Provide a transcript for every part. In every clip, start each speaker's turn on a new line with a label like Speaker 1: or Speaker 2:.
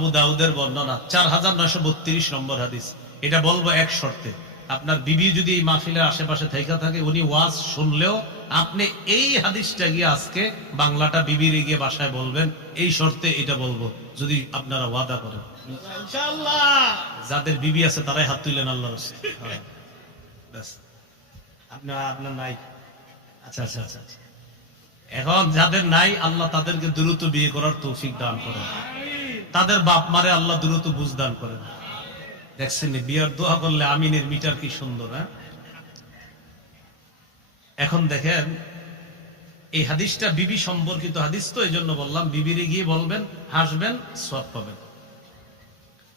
Speaker 1: আবু দাউদের বর্ণনা চার হাজার নয়শো বত্রিশ নম্বর হাদিস। এটা বলব এক শর্তে আপনার বিবি যদি এই মাহফিলের আশেপাশে থাইকা থাকে উনি ওয়াজ শুনলেও আপনি এই হাদিসটা গিয়ে আজকে বাংলাটা বিবির গিয়ে বাসায় বলবেন এই শর্তে এটা বলব যদি আপনারা ওয়াদা করেন। যাদের বিবি আছে তারাই হাত তুললেন আল্লাহ আপনার আপনার নাই। আচ্ছা আচ্ছা আচ্ছা আচ্ছা। এখন যাদের নাই আল্লাহ তাদেরকে দ্রুত বিয়ে করার তৌফিক দান করেন। তাদের বাপ মারে আল্লাহ দ্রুত বুঝ দান। করেন দেখছেন বিয়ার দোয়া করলে আমিনের মিটার কি সুন্দর হ্যাঁ? এখন দেখেন, এই হাদিসটা বিবি সম্পর্কিত হাদিস তো এই জন্য বললাম, বিবিরে গিয়ে বলবেন, হাসবেন সব পাবেন।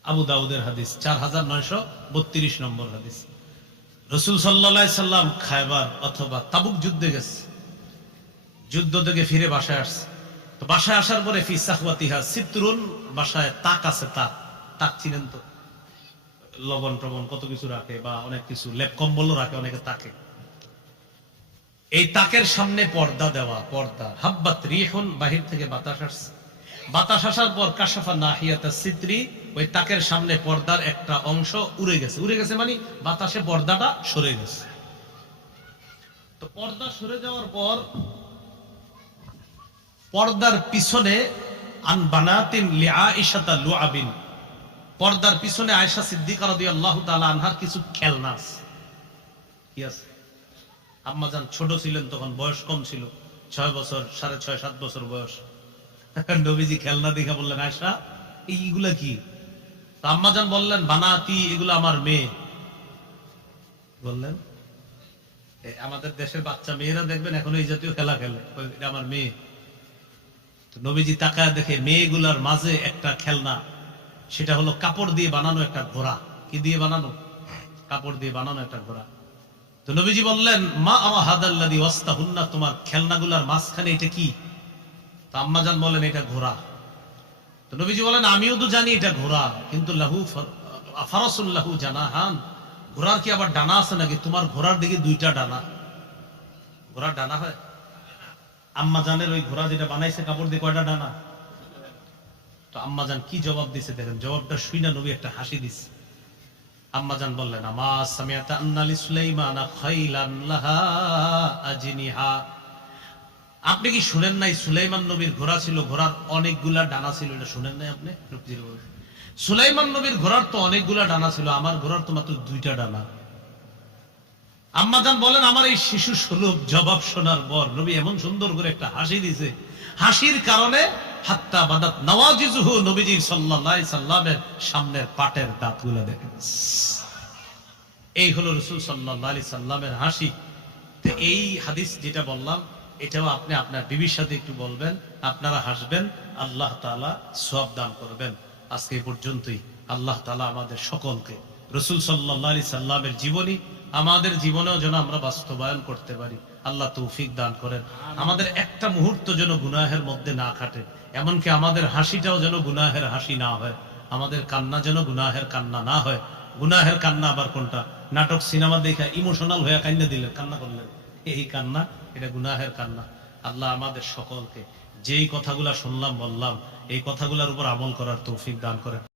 Speaker 1: আবু দাউদের হাদিস, চার হাজার নয়শো বত্রিশ নম্বর হাদিস। রসুল সাল্লা সাল্লাম খায়বার অথবা তাবুক যুদ্ধে গেছে। যুদ্ধ থেকে ফিরে বাসায় আসছে। বাসায় আসার পরে ফি সিত্রুন, বাসায় তাক আছে, তাক তাক চিনেন তো? লবণ টবণ কত কিছু রাখে বা অনেক কিছু, লেপ কম্বলও রাখে, অনেকে তাকে। এই তাকের সামনে পর্দা দেওয়া, পর্দা। হাব্বাত রিহুন, বাহির থেকে বাতাস আসছে। বাতাস আসার পর কাশাফা নাহিয়াতা সিত্রি, ওই তাকের সামনে পর্দার একটা অংশ উড়ে গেছে। উড়ে গেছে মানে বাতাসে পর্দাটা সরে গেছে। তো পর্দা সরে যাওয়ার পর পর্দার পিছনে আন পর্দার পিছনে আয়েশা সিদ্দিকা তাআলা আনহার কিছু খেলনা আছে। আম্মাজান ছোট ছিলেন তখন, বয়স কম ছিল। ছয় বছর, সাড়ে ছয়, সাত বছর বয়স। নবীজি খেলনা দেখে বললেন আয়সা এইগুলা কি? আম্মা যান বললেন, বানাতি, এগুলো আমার মেয়ে। বললেন আমাদের দেশের বাচ্চা মেয়েরা দেখবেন এখন এই জাতীয় খেলা খেলে। আমার মেয়ে। নবীজি তাকায় দেখে মেয়েগুলার মাঝে একটা খেলনা, সেটা হলো কাপড় দিয়ে বানানো একটা ঘোড়া। কি দিয়ে বানানো? কাপড় দিয়ে বানানো একটা ঘোড়া। তো নবীজি বললেন, মা আমা হাদাল্লাদি ওয়াস্তাহুন্না তোমার খেলনাগুলার মাঝখানে এটা কি? তো আম্মাজান বলেন, এটা ঘোড়া। তো নবীজি বলেন, আমিও তো জানি এটা ঘোড়া, কিন্তু লাহু ফারসুল্লাহু জানাহান। ঘোড়ার কি আবার ডানা আছে নাকি? তোমার ঘোড়ার দিকে দুইটা ডানা। ঘোড়ার ডানা হয়? আম্মা জানের ওই ঘোড়া যেটা বানাইছে কাপড় দিয়ে কয়টা ডানা? তো আম্মা জান কি জবাব দিছে দেখেন, জবাবটা শুই না নবী, একটা হাসি দিছে। আম্মা জান বললেন, আমা সামিয়াতা আন্নালি সুলাইমানা খাইলান লাহা আজনিহা। আপনি কি শুনেন নাই সুলাইমান নবীর ঘোড়া ছিল, ঘোড়ার অনেকগুলা ডানা ছিল? এটা শুনেন নাই আপনি? সুলাইমান নবীর ঘোড়ার তো অনেকগুলা ডানা ছিল, আমার ঘোড়ার তো মাত্র দুইটা ডানা। আম্মাজান বলেন, আমার এই শিশু সুলভ জবাব শোনার পর নবী এমন সুন্দর করে একটা হাসি দিছে হাসির কারণে হাত্তা বাদাত নওয়াজিজুহু নবীজি সাল্লাল্লাহু আলাইহি সাল্লামের সামনের পাটের দাঁতগুলো দেখেন। এই হলো রসুল সাল্লাল্লাহু আলাইহি সাল্লামের হাসি। তো এই হাদিস যেটা বললাম, এটাও আপনি আপনার বিবির সাথে একটু বলবেন, আপনারা হাসবেন, আল্লাহ তাআলা সওয়াব দান করবেন। আজকে পর্যন্তই। আল্লাহ তাআলা আমাদের সকলকে, রসুল সাল্লাল্লাহু আলাইহি সাল্লামের জীবনী আমাদের জীবনেও যেন আমরা বাস্তবায়ন করতে পারি। আল্লাহ তৌফিক দান করেন। আমাদের একটা মুহূর্ত যেন গুনাহের মধ্যে না কাটে এমনকি আমাদের হাসিটাও যেন গুনাহের হাসি না হয়। আমাদের কান্না যেন গুনাহের কান্না না হয়। গুনাহের কান্না আবার কোনটা? নাটক সিনেমা দেখা ইমোশনাল হয়ে কান্না দিলেন কান্না করলেন। এই কান্না এটা গুনাহের কান্না। আল্লাহ আমাদের সকলকে যেই কথাগুলা শুনলাম বললাম এই কথাগুলোর উপর আমল করার তৌফিক দান করেন।